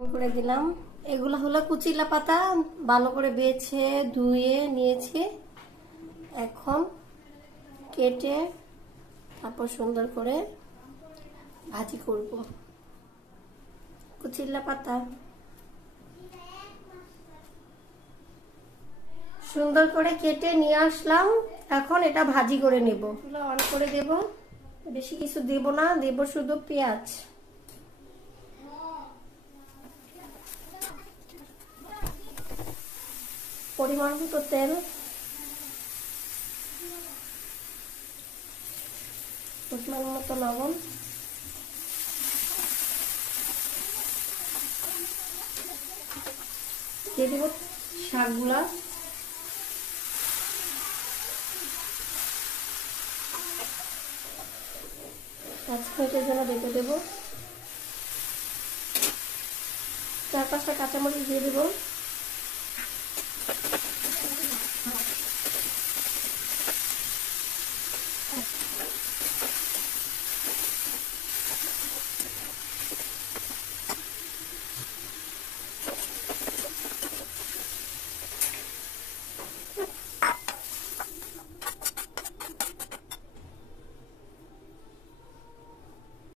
করে দিলাম। এগুলো হলো কুচিলা পাতা, ভালো করে বেছে ধুয়ে নিয়েছি। এখন কেটে তারপর সুন্দর করে ভাজি করব। কুচিলা পাতা সুন্দর করে কেটে নিয়ে আসলাম। এখন এটা ভাজি করে নেব। চুলা অন করে দেব। বেশি কিছু দেব না, দেব শুধু পেঁয়াজ। পরিমাণ মতো তেল, পরিমাণ মতো লবণ, দিয়ে দেব শাকগুলা। 5 মিনিটের জন্য রেখে দেব। 4-5টা কাঁচামরিচ দিয়ে দেব।